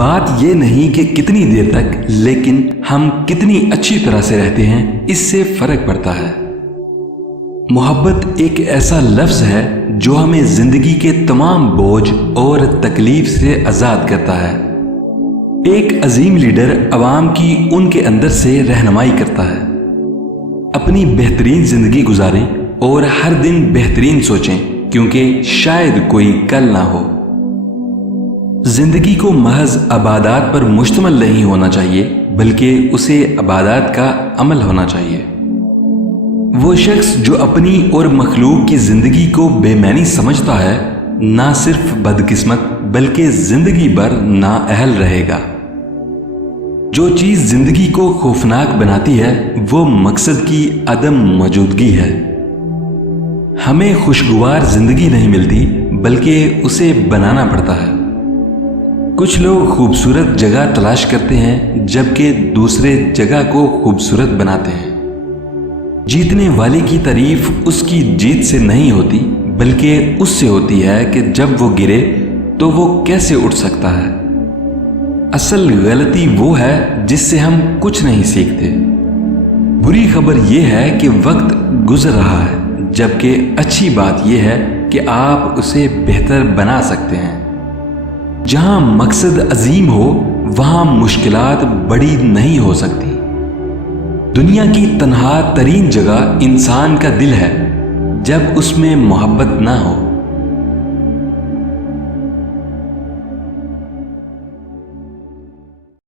बात ये नहीं कि कितनी देर तक, लेकिन हम कितनी अच्छी तरह से रहते हैं, इससे फर्क पड़ता है। मोहब्बत एक ऐसा लफ्ज है जो हमें जिंदगी के तमाम बोझ और तकलीफ से आजाद करता है। एक अजीम लीडर अवाम की उनके अंदर से रहनुमाई करता है। अपनी बेहतरीन जिंदगी गुजारें और हर दिन बेहतरीन सोचें, क्योंकि शायद कोई कल ना हो। जिंदगी को महज इबादत पर मुश्तमिल नहीं होना चाहिए, बल्कि उसे इबादत का अमल होना चाहिए। वो शख्स जो अपनी और मखलूक की जिंदगी को बेमैनी समझता है, ना सिर्फ बदकिस्मत बल्कि जिंदगी भर नाअहल रहेगा। जो चीज जिंदगी को खौफनाक बनाती है वो मकसद की अदम मौजूदगी है। हमें खुशगवार जिंदगी नहीं मिलती, बल्कि उसे बनाना पड़ता है। कुछ लोग खूबसूरत जगह तलाश करते हैं, जबकि दूसरे जगह को खूबसूरत बनाते हैं। जीतने वाले की तारीफ उसकी जीत से नहीं होती, बल्कि उससे होती है कि जब वो गिरे तो वो कैसे उठ सकता है। असल गलती वो है जिससे हम कुछ नहीं सीखते। बुरी खबर यह है कि वक्त गुजर रहा है, जबकि अच्छी बात यह है कि आप उसे बेहतर बना सकते हैं। जहां मकसद अजीम हो, वहां मुश्किलात बड़ी नहीं हो सकती। दुनिया की तन्हा तरीन जगह इंसान का दिल है। जब उसमें मोहब्बत ना हो